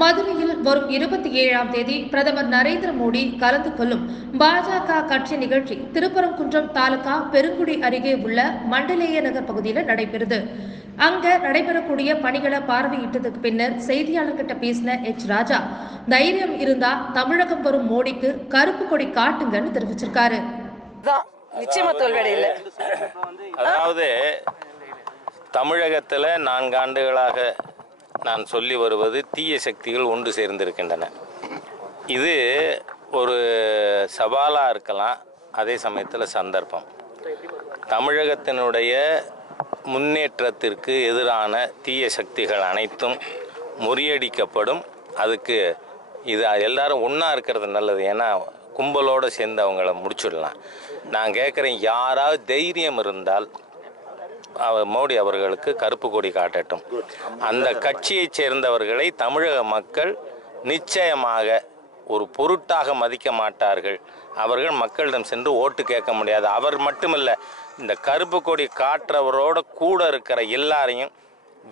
மதுரையில் வரும் இருபத்தி ஏழாம் தேதி பிரதமர் நரேந்திர மோடி கலந்து கொள்ளும் பாஜக கட்சி நிகழ்ச்சி திருப்பரங்குன்றம் தாலுகா பெருங்குடி அருகே உள்ள மண்டலேய நகர் பகுதியில் நடைபெறுது. அங்க நடைபெறக்கூடிய பணிகளை பார்வையிட்டதுக்கு பின்னர் செய்தியாளர்கிட்ட பேசின எச் ராஜா தைரியம் இருந்தா தமிழகம் வரும் மோடிக்கு கருப்பு கொடி காட்டுங்கன்னு தெரிவிச்சிருக்காரு. நிச்சயமா அதாவது தமிழகத்தில் நான்காண்டுகளாக நான் சொல்லி வருவது தீய சக்திகள் ஒன்று சேர்ந்திருக்கின்றன. இது ஒரு சவாலாக இருக்கலாம் அதே சமயத்தில் சந்தர்ப்பம். தமிழகத்தினுடைய முன்னேற்றத்திற்கு எதிரான தீய சக்திகள் அனைத்தும் முறியடிக்கப்படும். அதுக்கு இது எல்லாரும் ஒன்றா இருக்கிறது நல்லது. ஏன்னா கும்பலோடு சேர்ந்து அவங்கள முடிச்சிடலாம். நான் கேட்குறேன் யாராவது தைரியம் இருந்தால் மோடி அவர்களுக்கு கருப்பு கொடி காட்டட்டும். அந்த கட்சியைச் சேர்ந்தவர்களை தமிழக மக்கள் நிச்சயமாக ஒரு பொருட்டாக மதிக்க மாட்டார்கள். அவர்கள் மக்களிடம் சென்று ஓட்டு கேட்க முடியாது. அவர் மட்டுமல்ல இந்த கருப்பு கொடி காட்டுறவரோட கூட இருக்கிற எல்லாரையும்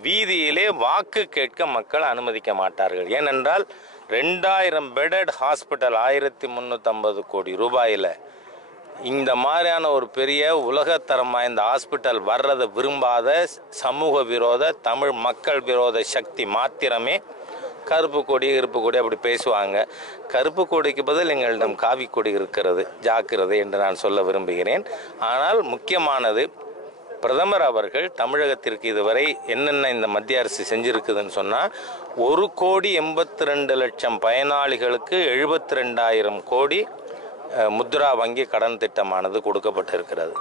வீதியிலே வாக்கு கேட்க மக்கள் அனுமதிக்க மாட்டார்கள். ஏனென்றால் ரெண்டாயிரம் பெடட் ஹாஸ்பிட்டல் ஆயிரத்தி முந்நூற்றம்பது கோடி ரூபாயில் இந்த மாதிரியான ஒரு பெரிய உலகத்தரம் வாய்ந்த ஹாஸ்பிட்டல் வர்றதை விரும்பாத சமூக விரோத தமிழ் மக்கள் விரோத சக்தி மாத்திரமே கருப்பு கொடி இருப்பு கொடி அப்படி பேசுவாங்க. கருப்பு கொடிக்கு பதில் எங்களிடம் காவி கொடி இருக்கிறது ஜாக்கிரதை என்று நான் சொல்ல விரும்புகிறேன். ஆனால் முக்கியமானது பிரதமர் அவர்கள் தமிழகத்திற்கு இதுவரை என்னென்ன இந்த மத்திய அரசு செஞ்சிருக்குதுன்னு சொன்னால் ஒரு கோடி எண்பத்தி ரெண்டு லட்சம் பயனாளிகளுக்கு எழுபத்தி ரெண்டாயிரம் கோடி முத்ரா வங்கி கடன் திட்டமானது கொடுக்கப்பட்டிருக்கிறது.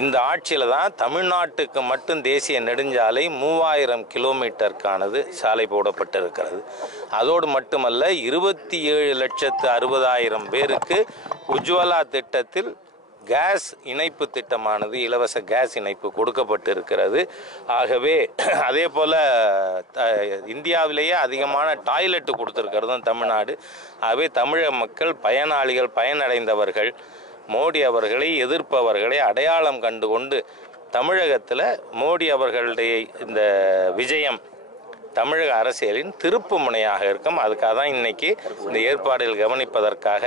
இந்த ஆட்சியில் தான் தமிழ்நாட்டுக்கு மட்டும் தேசிய நெடுஞ்சாலை மூவாயிரம் கிலோமீட்டருக்கானது சாலை போடப்பட்டிருக்கிறது. அதோடு மட்டுமல்ல இருபத்தி ஏழு லட்சத்து அறுபதாயிரம் பேருக்கு உஜ்வலா திட்டத்தில் கேஸ் இணைப்பு திட்டமானது இலவச கேஸ் இணைப்பு கொடுக்கப்பட்டிருக்கிறது. ஆகவே அதே போல் இந்தியாவிலேயே அதிகமான டாய்லெட்டு கொடுத்துருக்கிறதும் தமிழ்நாடு. ஆகவே தமிழக மக்கள் பயனாளிகள் பயனடைந்தவர்கள் மோடி அவர்களை எதிர்ப்பவர்களை அடையாளம் கண்டு கொண்டு தமிழகத்தில் மோடி அவர்களுடைய இந்த விஜயம் தமிழக அரசியலின் திருப்பு முனையாக இருக்கும். அதுக்காக தான் இன்னைக்கு இந்த ஏற்பாடுகள் கவனிப்பதற்காக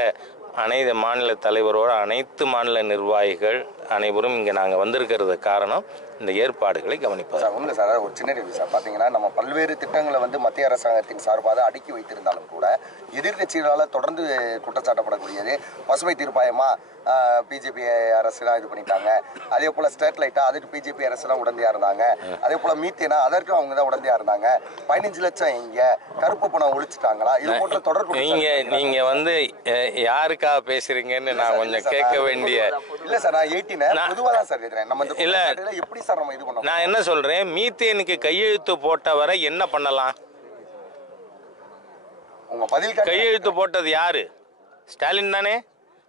அனைத்து மாநில தலைவரோடு அனைத்து மாநில நிர்வாகிகள் அனைவரும் இங்கே நாங்கள் வந்திருக்கிறது காரணம் இந்த ஏற்பாடுகளை கவனிப்பது. சார் ஒன்று சார் ஒரு சின்ன ரிவ்யூ சார். பார்த்தீங்கன்னா நம்ம பல்வேறு திட்டங்களை வந்து மத்திய அரசாங்கத்தின் சார்பாக அடுக்கி வைத்திருந்தாலும் கூட எதிர்க்கட்சிகளால் தொடர்ந்து குற்றச்சாட்டப்படக்கூடியது பசுமை தீர்ப்பாயமா பிஜேபி அரசுலாம் இது பண்ணிட்டாங்க. அதே போல் ஸ்டேட் லைட்டா அதுக்கு பிஜேபி அரசுலாம் உடந்தையாக இருந்தாங்க. அதே போல் மீத்தேனா அதற்கும் அவங்க தான் உடந்தையாக இருந்தாங்க. பதினஞ்சு லட்சம் இங்கே கருப்பு பணம் ஒழிச்சிட்டாங்களா? இது போன்ற தொடர் நீங்க நீங்க வந்து யாருக்காக பேசுறீங்கன்னு நான் கொஞ்சம் கேட்க வேண்டிய இல்ல சார் நான் எயிட்டீன் நான்- இல்ல. என்ன சொல்றேன்? மீத்தேனுக்கு கையெழுத்து போட்டவரை என்ன பண்ணலாம்? கையெழுத்து போட்டது யாரு? ஸ்டாலின் தானே?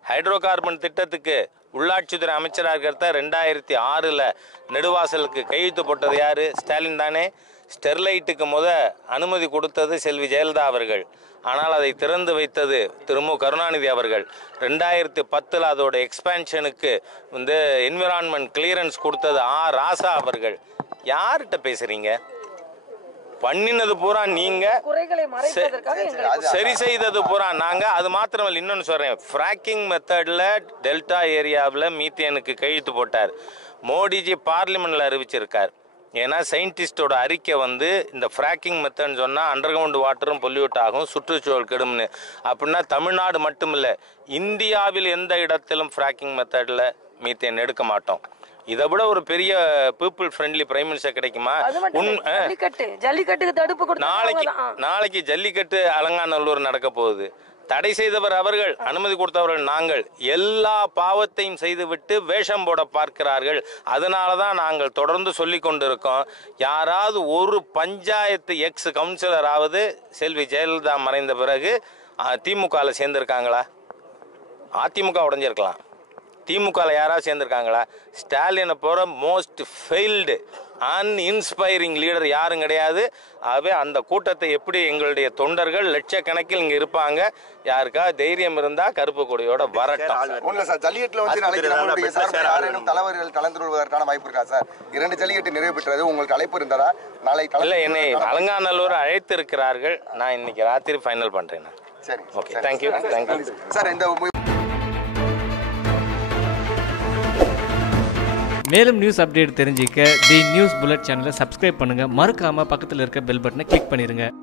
ஹைட்ரோ கார்பன் திட்டத்துக்கு உள்ளாட்சித்துறை அமைச்சராக இருக்கிறத ரெண்டாயிரத்தி ஆறில் நெடுவாசலுக்கு கையெழுத்து போட்டது யாரு? ஸ்டாலின் தானே? ஸ்டெர்லைட்டுக்கு முத அனுமதி கொடுத்தது செல்வி ஜெயலலிதா அவர்கள். ஆனால் அதை திறந்து வைத்தது திரு மு. கருணாநிதி அவர்கள். ரெண்டாயிரத்தி பத்தில் அதோட எக்ஸ்பேன்ஷனுக்கு வந்து என்விரான்மெண்ட் கிளியரன்ஸ் கொடுத்தது ஆ. ராசா அவர்கள். யார்கிட்ட பேசுறீங்க? பண்ணினது பூரா நீங்க. சரி செய்தது பூரா நாங்க. அது மாத்திரமல்ல இன்னொன்னு சொல்றேன். ஃப்ராக்கிங் மெத்தட்ல டெல்டா ஏரியாவில் மீத்தேனுக்கு கையெழுத்து போட்டார். மோடிஜி பார்லிமெண்ட்ல அறிவிச்சிருக்கார். ஏன்னா சயின்டிஸ்டோட அறிக்கை வந்து இந்த ஃப்ராக்கிங் மெத்தட்னு சொன்னால் அண்டர் கிரவுண்ட் வாட்டரும் பொல்யூட் ஆகும் சுற்றுச்சூழல் கெடும்னு. அப்படின்னா தமிழ்நாடு மட்டும் இல்லை இந்தியாவில் எந்த இடத்திலும் ஃப்ராக்கிங் மெத்தடில் மீத்தேன் எடுக்க மாட்டோம். இதை விட ஒரு பெரிய பீப்புள் ஃப்ரெண்ட்லி பிரைம் மினிஸ்டர் கிடைக்குமா ஜல்லிக்கட்டு. ஜல்லிக்கட்டுக்கு தடுப்பு நாளைக்கு. நாளைக்கு ஜல்லிக்கட்டு அலங்காநல்லூர் நடக்க போகுது. தடை செய்தவர் அவர்கள் அனுமதி கொடுத்தவர்கள் நாங்கள். எல்லா பாவத்தையும் செய்துவிட்டு வேஷம் போட பார்க்கிறார்கள். அதனால தான் நாங்கள் தொடர்ந்து சொல்லி கொண்டிருக்கோம். யாராவது ஒரு பஞ்சாயத்து எக்ஸ் கவுன்சிலராவது செல்வி ஜெயலலிதா மறைந்த பிறகு திமுகவில் சேர்ந்திருக்காங்களா? அதிமுக உடஞ்சிருக்கலாம். திமுகவில் யாராவது சேர்ந்துருக்காங்களா? ஸ்டாலினை போகிற மோஸ்ட் ஃபெயில்டு அன்இன்ஸ்பைரிங் லீடர் யாரும் கிடையாது. ஆகவே அந்த கூட்டத்தை எப்படி எங்களுடைய தொண்டர்கள் லட்சக்கணக்கில் இங்கே இருப்பாங்க யாருக்கா தைரியம் இருந்தால் கருப்பு கொடியோட வரட்டும். சார் ஜல்லிக்கட்டுல வந்து நாளைக்கு நம்மளுடைய சார்பில் யாரேனும் தலைவர்கள் கலந்து கொள்வதற்கான வாய்ப்பு இருக்கா சார்? இரண்டு ஜல்லிக்கட்டு நிறைவு பெற்றது உங்களுக்கு அழைப்பு இருந்ததா? நாளை இல்லை என்னை அலங்காநல்லூர் அழைத்திருக்கிறார்கள். நான் இன்னைக்கு ராத்திரி ஃபைனல் பண்ணுறேன் சரி ஓகே தேங்க்யூ தேங்க்யூ சார் இந்த மேலும் நியூஸ் அப்டேட் தெரிஞ்சிக்க தி நியூஸ் புல்லட் சேனலை சப்ஸ்கிரைப் பண்ணுங்கள் மறக்காமல் பக்கத்தில் இருக்க பெல் பட்டனை கிளிக் பண்ணிடுங்க